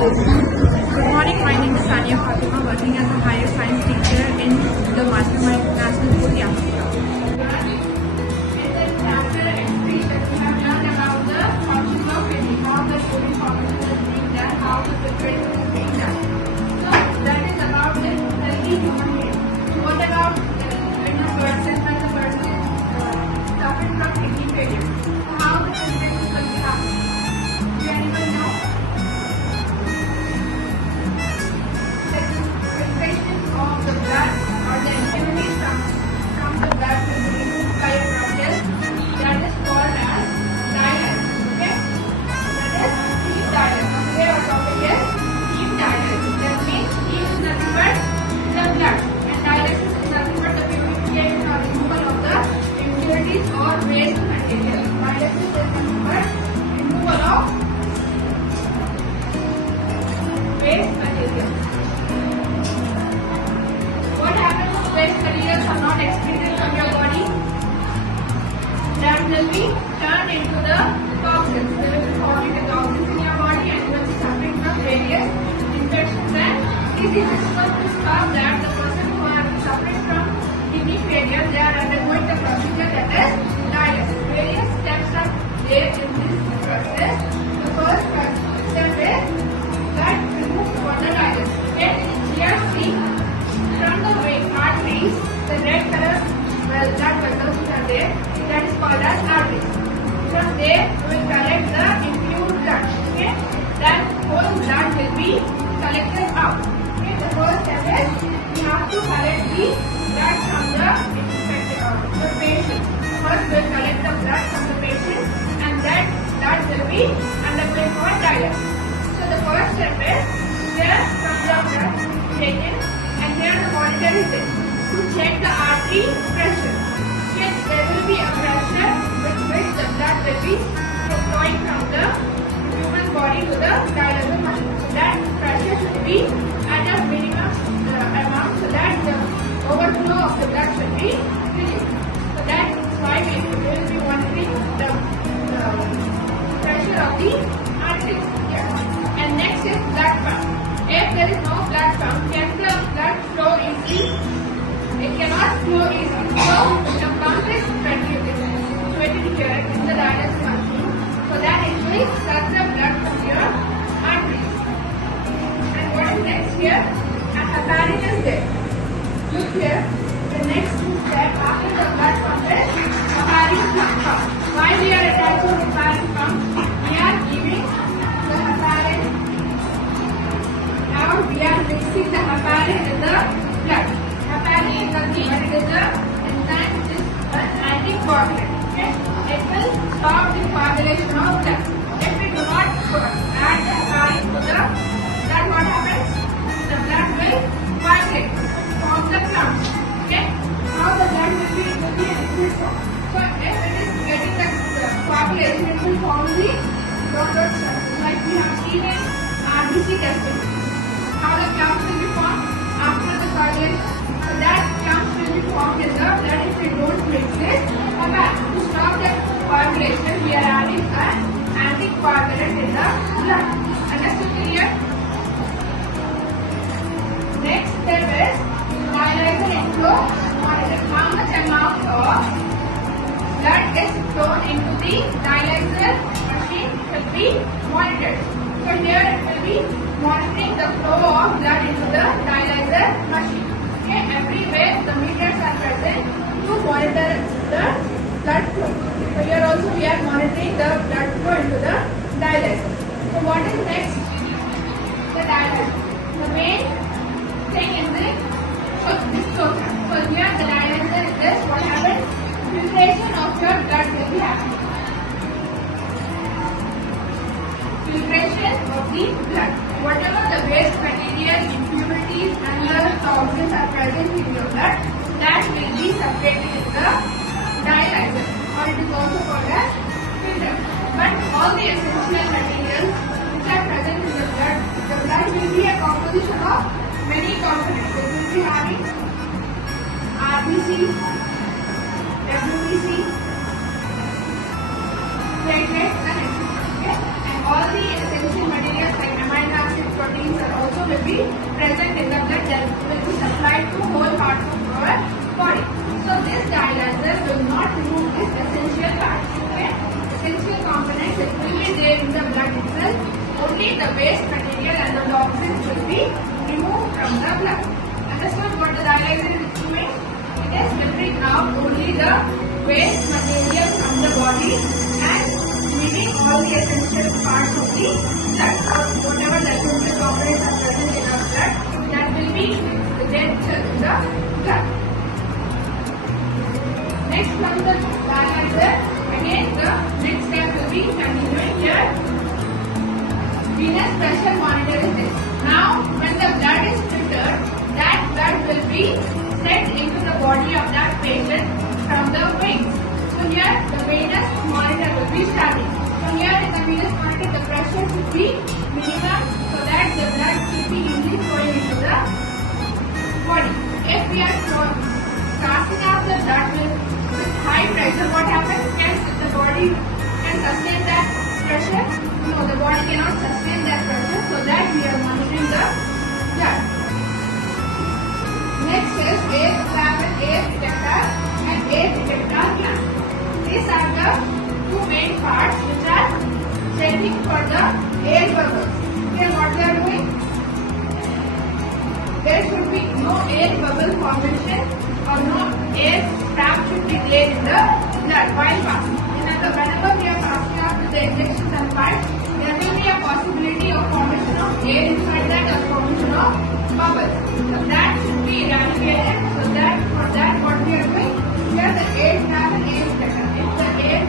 Good morning, my name is Sania Fatima, working as a higher science teacher in the Mastermind National School, Yafika. In the chapter expression, we have learned about the function of reading, how the coding function is being done, how the preparation is being done. So that is about the healthy human being. What about when the person is suffering from kidney failure? So how the preparation will be happening? Do anyone know? Of the blood or the impurities from the blood will be removed by a process that is called as dialysis. Okay? That is heme dialysis. Today our topic is heme dialysis. That means heme is nothing but the blood, and dialysis is nothing but the purification or removal of the impurities or waste material. Dialysis is nothing but removal of waste material. What happens if waste materials are not excreted from your body? That will be turned into the toxins. They will be forming the toxins in your body and you will be suffering from various infections and diseases. So to stop that, the person who are suffering from kidney failure, they are undergoing the procedure that is dialysis. Various steps are there in this process. The first step is blood removed for the dialysis. Okay? Here see, from the arteries, the red color blood vessels which are there, that is called as arteries. From there, we will collect the impure blood. Okay, that whole blood will be collected out. Okay, the first step is we have to collect the blood from the patient. First, we will collect the blood from the patient, and that blood will be undergoing for dialysis. So the first step is here from the blood taken. And here the monitor is there to check the artery pressure. Yes, there will be a pressure with which the blood will be flowing from the human body to the dialysis machine. So that pressure should be at a minimum amount so that the overflow of the blood should be reduced. So that is why we will be monitoring the pressure of the arteries. Yeah. And next is blood pump. If there is no blood pump, can the blood flow easily? It cannot flow easily. So the pump is situated here in the dialysis machine. So that it will suck the blood from your arteries. And what is next here? A heparin is there. Look here. The next step after the blood pump is heparin pump. Why we are attaching heparin pump? We are giving the heparin. Now we are mixing the heparin in the blood. Heparin is nothing but it is the enzyme which is an anticoagulant. Okay? It will stop the coagulation of blood. If we do not add the heparin to the blood, what happens? The blood will coagulate, form the clumps. Okay? Now the blood will be in the liquid form. So if it is getting the coagulation, it will form the dotted cells, like we have seen in RBC testing. How the clumps will be formed after the coagulation. So that clumps will be formed in the blood if we don't mix it. To stop the coagulation, we are adding an anticoagulant in the blood. Understood clear? Next step is dialyzer inflow monitor. How much amount of blood is flown into the dialyzer machine will be monitored. So here it will be monitoring the flow of blood into the dialyzer machine. Okay, everywhere the meters are present to monitor the blood flow. So here also we are monitoring the blood flow into the dialyzer. So what is next? The dialyzer. The main thing in this program. So here the dialyzer is this. What happens? Filtration of your blood will be happening. Filtration of the blood. Whatever the waste material, impurities and the toxins are present in your blood, that will be separated in the dialyzer, or it is also called as filter. But all the essential materials which are present in the blood will be a composition of many components. It will be having RBC, WBC, platelets and everything. Okay? And all the essential materials like amino acids, will be present in the blood that will be supplied to whole part of our body. So this dialyzer will not remove this essential part. Okay? Essential components that will be there in the blood itself. Only the waste material and the toxins will be removed from the blood. Understood what the dialyzer is doing? It is filtering out only the waste material from the body and leaving all the essential parts of the blood, or whatever the essential components are present in our blood, that will be there in the blood. Next comes the dialyzer. Again, the next step will be continuing here. Venous pressure monitoring this. Now, when the blood is filtered, that blood will be sent into the body of that patient from the wings. So here, the venous monitor will be starting. So here in the venous monitor, the pressure should be minimum so that the blood should be easily flowing into the body. If we are casting out the blood with high pressure, what happens? Can the body can sustain that pressure? No, the body cannot sustain that pressure, so that we are monitoring the blood. Next is air trap, air detector and air detector clamp. These are the two main parts which are checking for the air bubbles. Here what they are doing? There should be no air bubble formation or no air trap should be there in the blood while passing. Whenever we are passing out to the injections and pipes, there will be a possibility of formation of air inside that or formation of bubbles. So that should be eradicated. So that for that what we are doing, here the air trap and air detector. If the air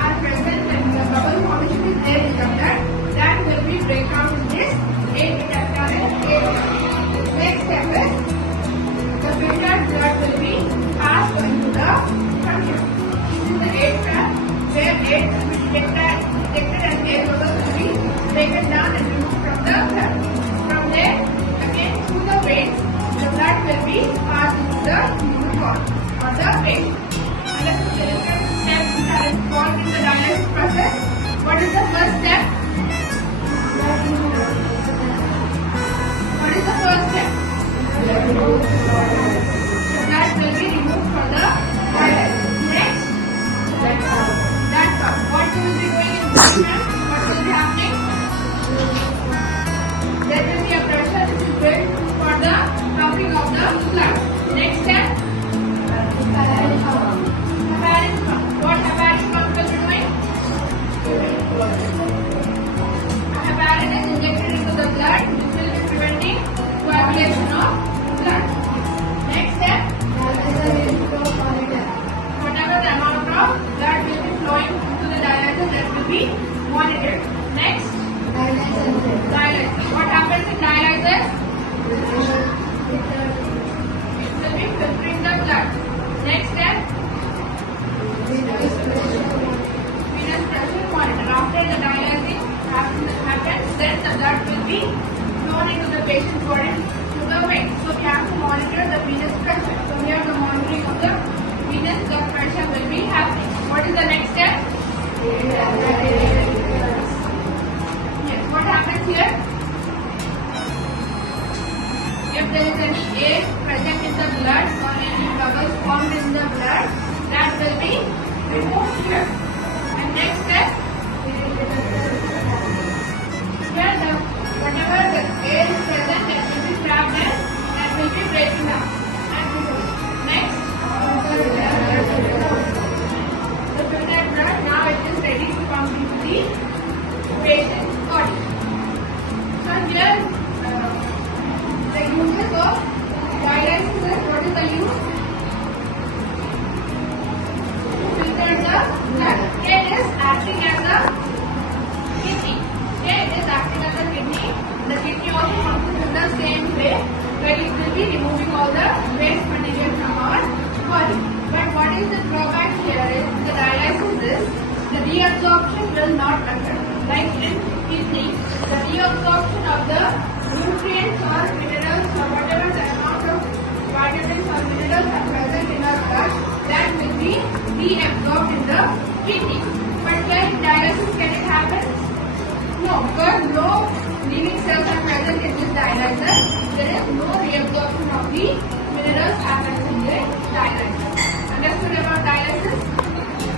are present and the bubble formation is there in the blood, that will be breakdown in this air detector and air detector. Next step is the filtered blood will be passed into the container. This is the air trap where air will be detected and air bubbles will be taken down and removed from the blood. From there, again through the veins, the blood will be passed into the human body or the patient. And the different steps which are involved in the dialysis process. What is the first step? What is the first step? The blood will be removed from the dialysis. Next, that's all. What we will be doing in this time? What will be happening? There will be a pressure which is built for the pumping of the blood. Next step? Heparin pump. What heparin pump will be doing? Heparin is injected into the blood which will be preventing coagulation of blood. Next step? Whatever the amount of blood will be flowing to the dialyzer, that will be monitored. Next? Dialyzer. What happens in dialyzer? It will be filtering the blood. Next step? Venous pressure monitor. After the dialyzing happens, then the blood will be flown into the patient's body to the veins. So we have to monitor the venous pressure. So here the monitoring of the venous blood pressure will be happening. What is the next step? Yes. What happens here? If there is any air present in the blood or any bubbles formed in the blood, that will be removed here. And next step? Here whatever the air is present, that will be trapped there, that will be breaking down and removed. Next? The filtered blood, now it is ready to pump into the patient's body. So here, the uses of dialysis is, what is the use? To filter the blood. It is acting as a kidney. It is acting as a kidney. The kidney also functions in the same way, where it will be removing all the waste material from our body. But what is the drawback here is the dialysis is the reabsorption will not occur. Like in kidney, the reabsorption of the nutrients or minerals or whatever the amount of vitamins or minerals are present in our blood, that will be reabsorbed in the kidney. But here in dialysis, can it happen? No. No, because no living cells are present in this dialyzer. There is no reabsorption of the minerals happens in the dialyzer.